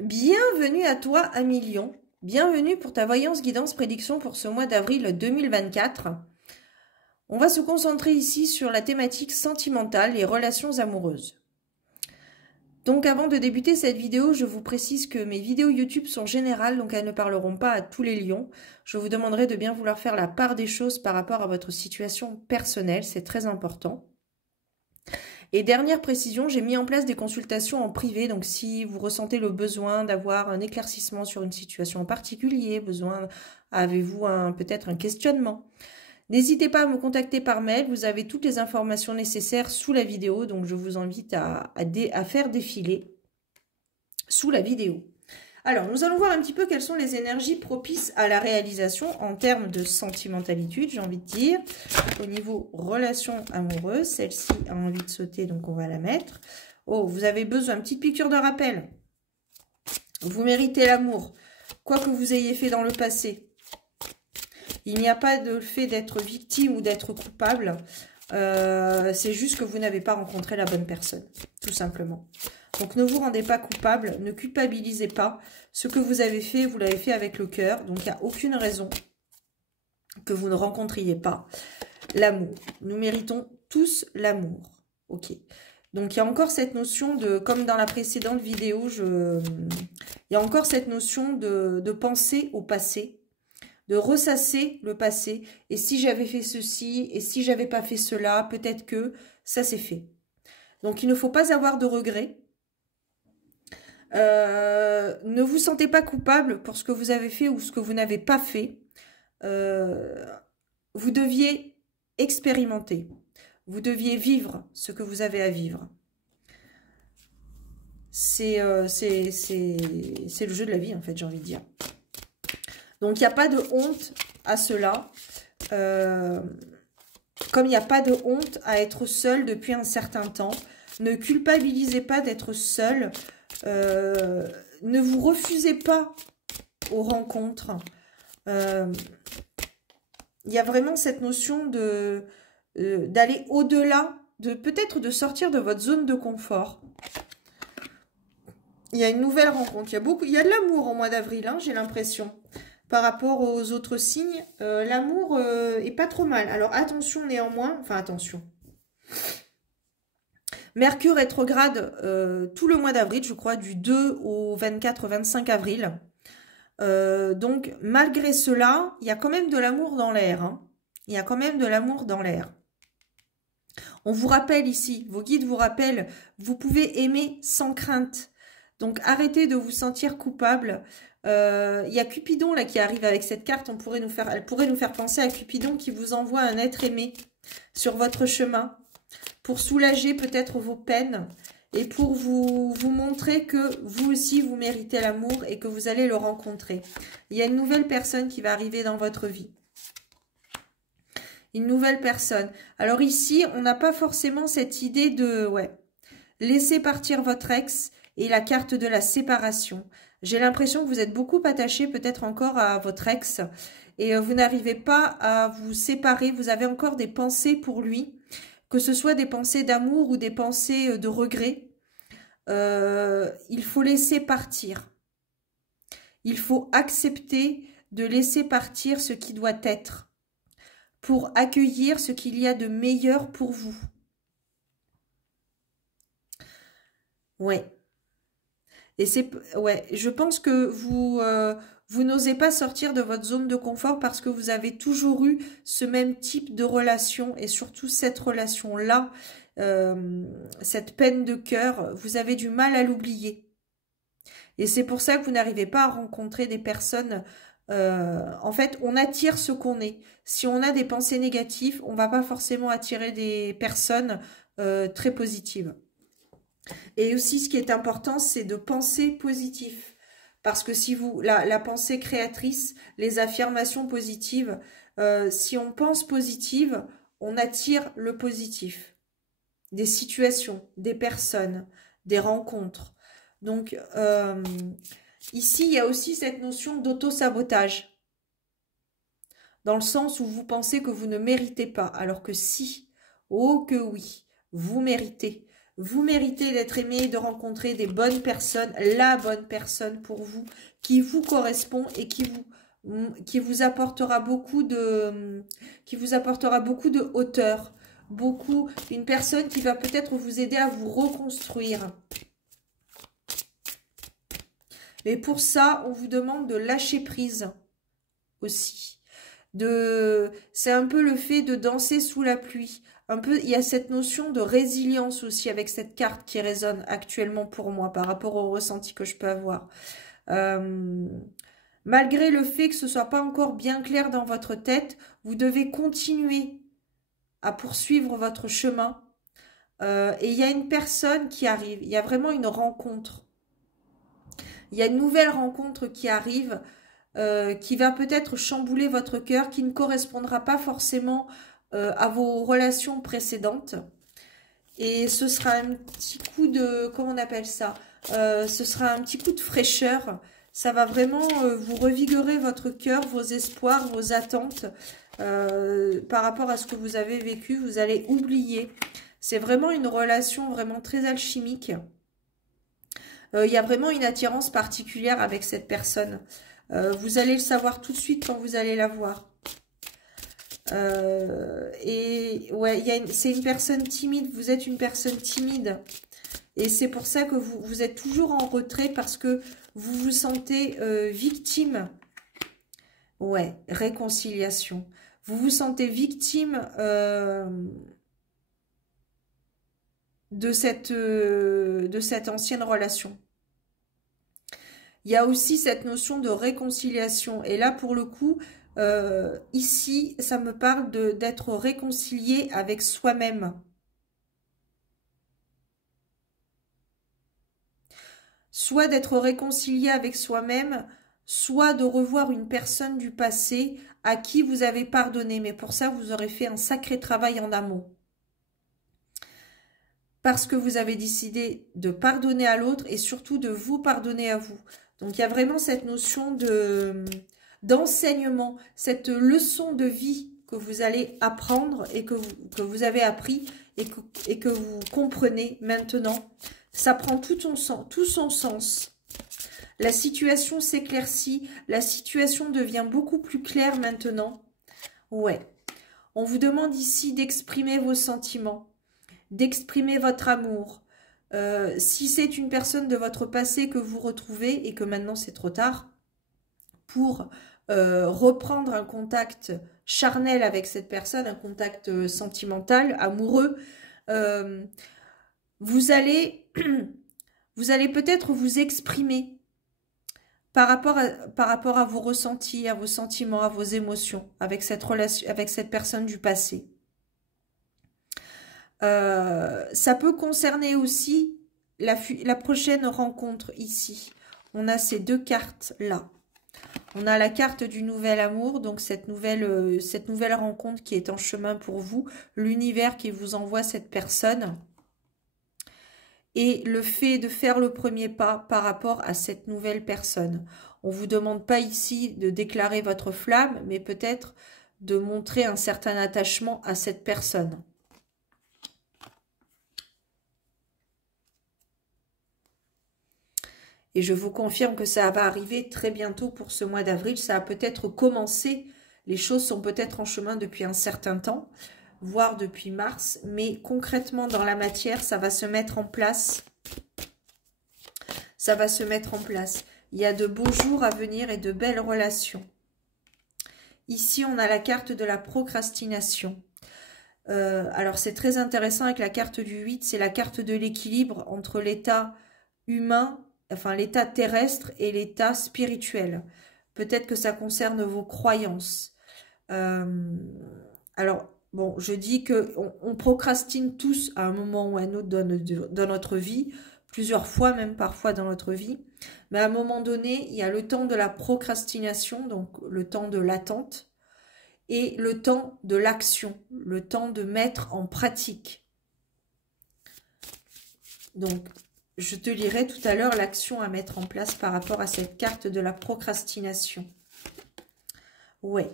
Bienvenue à toi, ami Lion. Bienvenue pour ta voyance, guidance, prédiction pour ce mois d'avril 2024. On va se concentrer ici sur la thématique sentimentale et relations amoureuses. Donc avant de débuter cette vidéo, je vous précise que mes vidéos YouTube sont générales, donc elles ne parleront pas à tous les lions. Je vous demanderai de bien vouloir faire la part des choses par rapport à votre situation personnelle, c'est très important. Et dernière précision, j'ai mis en place des consultations en privé, donc si vous ressentez le besoin d'avoir un éclaircissement sur une situation en particulier, avez-vous peut-être un questionnement, n'hésitez pas à me contacter par mail, vous avez toutes les informations nécessaires sous la vidéo, donc je vous invite à faire défiler sous la vidéo. Alors, nous allons voir un petit peu quelles sont les énergies propices à la réalisation en termes de sentimentalité, j'ai envie de dire. Au niveau relations amoureuses, celle-ci a envie de sauter, donc on va la mettre. Oh, vous avez besoin d'une petite piqûre de rappel. Vous méritez l'amour, quoi que vous ayez fait dans le passé. Il n'y a pas de fait d'être victime ou d'être coupable. C'est juste que vous n'avez pas rencontré la bonne personne, tout simplement. Donc ne vous rendez pas coupable, ne culpabilisez pas. Ce que vous avez fait, vous l'avez fait avec le cœur. Donc il n'y a aucune raison que vous ne rencontriez pas l'amour. Nous méritons tous l'amour. Ok. Donc il y a encore cette notion de, comme dans la précédente vidéo, il y a encore cette notion de penser au passé, de ressasser le passé. Et si j'avais fait ceci, et si j'avais pas fait cela, peut-être que ça s'est fait. Donc il ne faut pas avoir de regrets. Ne vous sentez pas coupable pour ce que vous avez fait ou ce que vous n'avez pas fait. Vous deviez expérimenter. Vous deviez vivre ce que vous avez à vivre. C'est le jeu de la vie, en fait, j'ai envie de dire. Donc, il n'y a pas de honte à cela. Comme il n'y a pas de honte à être seul depuis un certain temps. Ne culpabilisez pas d'être seul. Ne vous refusez pas aux rencontres. Il y a vraiment cette notion d'aller au-delà, peut-être de sortir de votre zone de confort. Il y a une nouvelle rencontre. Il y a de l'amour au mois d'avril, hein, j'ai l'impression. Par rapport aux autres signes, l'amour est pas trop mal. Alors attention néanmoins, enfin attention. Mercure rétrograde tout le mois d'avril, je crois, du 2 au 24-25 avril. Donc, malgré cela, il y a quand même de l'amour dans l'air. Hein. Il y a quand même de l'amour dans l'air. On vous rappelle ici, vos guides vous rappellent, vous pouvez aimer sans crainte. Donc, arrêtez de vous sentir coupable. Il y a Cupidon là qui arrive avec cette carte. Elle pourrait nous faire penser à Cupidon qui vous envoie un être aimé sur votre chemin pour soulager peut-être vos peines et pour vous montrer que vous aussi vous méritez l'amour et que vous allez le rencontrer. Il y a une nouvelle personne qui va arriver dans votre vie. Une nouvelle personne. Alors ici, on n'a pas forcément cette idée de laisser partir votre ex et la carte de la séparation. J'ai l'impression que vous êtes beaucoup attaché peut-être encore à votre ex et vous n'arrivez pas à vous séparer. Vous avez encore des pensées pour lui, que ce soit des pensées d'amour ou des pensées de regret. Il faut laisser partir. Il faut accepter de laisser partir ce qui doit être pour accueillir ce qu'il y a de meilleur pour vous. Ouais. Et je pense que vous n'osez pas sortir de votre zone de confort parce que vous avez toujours eu ce même type de relation et surtout cette relation-là, cette peine de cœur, vous avez du mal à l'oublier. Et c'est pour ça que vous n'arrivez pas à rencontrer des personnes. En fait, on attire ce qu'on est. Si on a des pensées négatives, on ne va pas forcément attirer des personnes très positives. Et aussi, ce qui est important, c'est de penser positif. Parce que si la pensée créatrice, les affirmations positives, si on pense positive, on attire le positif. Des situations, des personnes, des rencontres. Donc, ici, il y a aussi cette notion d'auto-sabotage. Dans le sens où vous pensez que vous ne méritez pas. Alors que si, oh que oui, vous méritez. Vous méritez d'être aimé, de rencontrer des bonnes personnes, la bonne personne pour vous, qui vous correspond et qui vous apportera beaucoup de hauteur, une personne qui va peut-être vous aider à vous reconstruire. Mais pour ça, on vous demande de lâcher prise aussi. C'est un peu le fait de danser sous la pluie. Un peu, il y a cette notion de résilience aussi avec cette carte qui résonne actuellement pour moi par rapport au ressenti que je peux avoir. Malgré le fait que ce soit pas encore bien clair dans votre tête, vous devez continuer à poursuivre votre chemin. Et il y a une personne qui arrive. Il y a vraiment une rencontre. Il y a une nouvelle rencontre qui arrive, qui va peut-être chambouler votre cœur, qui ne correspondra pas forcément à vos relations précédentes. Et ce sera un petit coup de... Comment on appelle ça? Ce sera un petit coup de fraîcheur. Ça va vraiment vous revigorer votre cœur, vos espoirs, vos attentes par rapport à ce que vous avez vécu. Vous allez oublier. C'est vraiment une relation vraiment très alchimique. Il y a vraiment une attirance particulière avec cette personne. Vous allez le savoir tout de suite quand vous allez la voir. Et ouais, c'est une personne timide. Vous êtes une personne timide. Et c'est pour ça que vous êtes toujours en retrait parce que vous vous sentez victime. Ouais, réconciliation. Vous vous sentez victime de cette ancienne relation. Il y a aussi cette notion de réconciliation. Et là, pour le coup, ici, ça me parle d'être réconcilié avec soi-même. Soit d'être réconcilié avec soi-même, soit de revoir une personne du passé à qui vous avez pardonné. Mais pour ça, vous aurez fait un sacré travail en amont. Parce que vous avez décidé de pardonner à l'autre et surtout de vous pardonner à vous. Donc, il y a vraiment cette notion d'enseignement, cette leçon de vie que vous allez apprendre et que vous avez appris et que vous comprenez maintenant. Ça prend tout son sens. La situation s'éclaircit, la situation devient beaucoup plus claire maintenant. Ouais. On vous demande ici d'exprimer vos sentiments, d'exprimer votre amour. Si c'est une personne de votre passé que vous retrouvez et que maintenant c'est trop tard pour reprendre un contact charnel avec cette personne, un contact sentimental, amoureux, vous allez peut-être vous exprimer par rapport à vos ressentis, à vos sentiments, à vos émotions avec cette relation, avec cette personne du passé. Ça peut concerner aussi la prochaine rencontre ici. On a ces deux cartes-là. On a la carte du nouvel amour, donc cette nouvelle rencontre qui est en chemin pour vous, l'univers qui vous envoie cette personne. Et le fait de faire le premier pas par rapport à cette nouvelle personne. On ne vous demande pas ici de déclarer votre flamme, mais peut-être de montrer un certain attachement à cette personne. Et je vous confirme que ça va arriver très bientôt pour ce mois d'avril. Ça a peut-être commencé. Les choses sont peut-être en chemin depuis un certain temps, voire depuis mars. Mais concrètement, dans la matière, ça va se mettre en place. Ça va se mettre en place. Il y a de beaux jours à venir et de belles relations. Ici, on a la carte de la procrastination. Alors, c'est très intéressant avec la carte du 8. C'est la carte de l'équilibre entre l'état humain, enfin l'état terrestre et l'état spirituel. Peut-être que ça concerne vos croyances. Alors, bon, je dis qu'on procrastine tous à un moment ou à un autre dans notre vie, plusieurs fois même parfois dans notre vie. Mais à un moment donné, il y a le temps de la procrastination, donc le temps de l'attente, et le temps de l'action, le temps de mettre en pratique. Donc, je te lirai tout à l'heure l'action à mettre en place par rapport à cette carte de la procrastination. Ouais,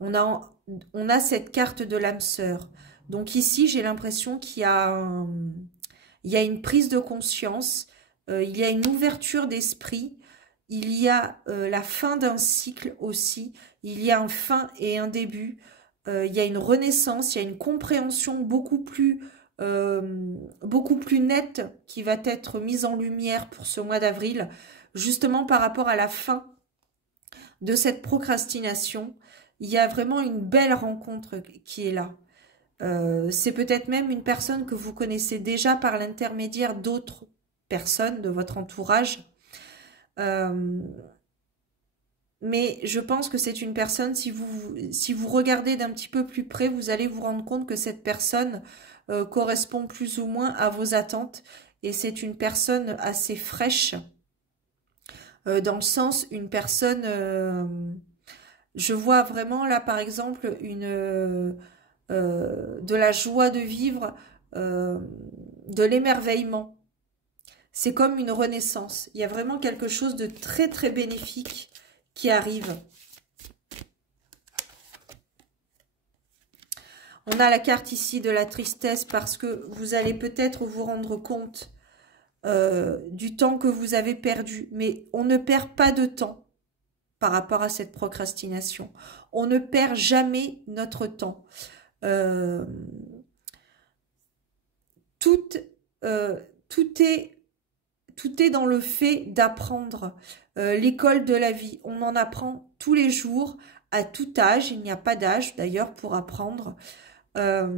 on a cette carte de l'âme sœur. Donc ici, j'ai l'impression qu'il y a Il y a une prise de conscience, il y a une ouverture d'esprit, il y a la fin d'un cycle aussi, il y a un fin et un début, il y a une renaissance, il y a une compréhension beaucoup plus nette qui va être mise en lumière pour ce mois d'avril, justement par rapport à la fin de cette procrastination. Il y a vraiment une belle rencontre qui est là. C'est peut-être même une personne que vous connaissez déjà par l'intermédiaire d'autres personnes de votre entourage. Mais je pense que c'est une personne, si vous regardez d'un petit peu plus près, vous allez vous rendre compte que cette personne correspond plus ou moins à vos attentes. Et c'est une personne assez fraîche, dans le sens, une personne... je vois vraiment là, par exemple, de la joie de vivre, de l'émerveillement. C'est comme une renaissance. Il y a vraiment quelque chose de très très bénéfique qui arrive. On a la carte ici de la tristesse parce que vous allez peut-être vous rendre compte du temps que vous avez perdu. Mais on ne perd pas de temps par rapport à cette procrastination. On ne perd jamais notre temps. Tout est dans le fait d'apprendre. L'école de la vie, on en apprend tous les jours, à tout âge. Il n'y a pas d'âge d'ailleurs pour apprendre. En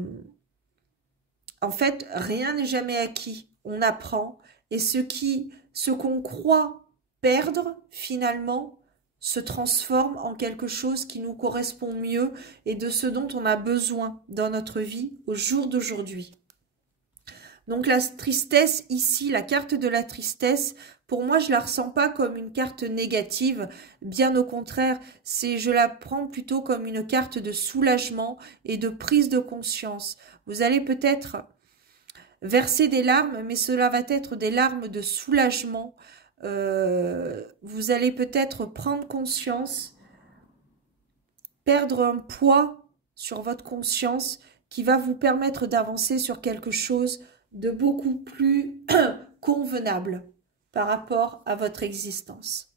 fait, rien n'est jamais acquis. On apprend. Et ce qu'on croit perdre, finalement, se transforme en quelque chose qui nous correspond mieux et de ce dont on a besoin dans notre vie au jour d'aujourd'hui. Donc la tristesse ici, la carte de la tristesse, pour moi, je la ressens pas comme une carte négative. Bien au contraire, je la prends plutôt comme une carte de soulagement et de prise de conscience. Vous allez peut-être verser des larmes, mais cela va être des larmes de soulagement. Vous allez peut-être prendre conscience, perdre un poids sur votre conscience qui va vous permettre d'avancer sur quelque chose de beaucoup plus convenable par rapport à votre existence.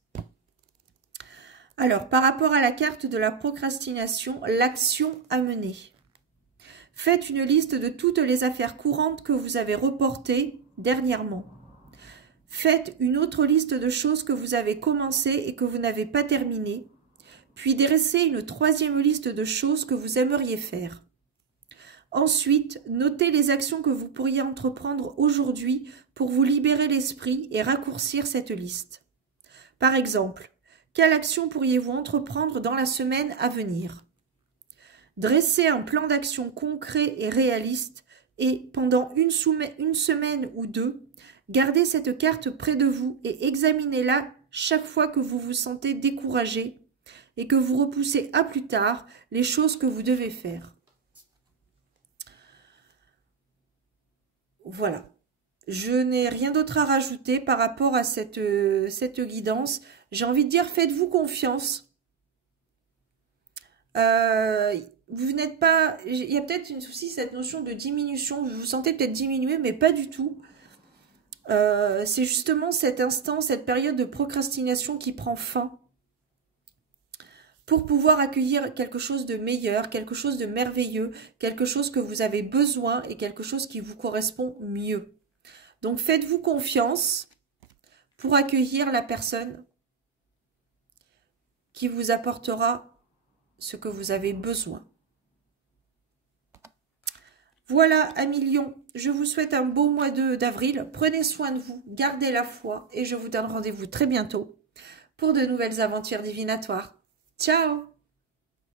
Alors, par rapport à la carte de la procrastination, l'action à mener. Faites une liste de toutes les affaires courantes que vous avez reportées dernièrement. Faites une autre liste de choses que vous avez commencées et que vous n'avez pas terminées. Puis dressez une troisième liste de choses que vous aimeriez faire. Ensuite, notez les actions que vous pourriez entreprendre aujourd'hui pour vous libérer l'esprit et raccourcir cette liste. Par exemple, quelle action pourriez-vous entreprendre dans la semaine à venir? Dressez un plan d'action concret et réaliste et, pendant une semaine ou deux, gardez cette carte près de vous et examinez-la chaque fois que vous vous sentez découragé et que vous repoussez à plus tard les choses que vous devez faire. Voilà. Je n'ai rien d'autre à rajouter par rapport à cette guidance. J'ai envie de dire, faites-vous confiance. Vous n'êtes pas... Il y a peut-être aussi cette notion de diminution. Vous vous sentez peut-être diminué, mais pas du tout. C'est justement cet instant, cette période de procrastination qui prend fin pour pouvoir accueillir quelque chose de meilleur, quelque chose de merveilleux, quelque chose que vous avez besoin et quelque chose qui vous correspond mieux. Donc faites-vous confiance pour accueillir la personne qui vous apportera ce que vous avez besoin. Voilà, amis Lions, je vous souhaite un beau mois d'avril. Prenez soin de vous, gardez la foi et je vous donne rendez-vous très bientôt pour de nouvelles aventures divinatoires. Ciao!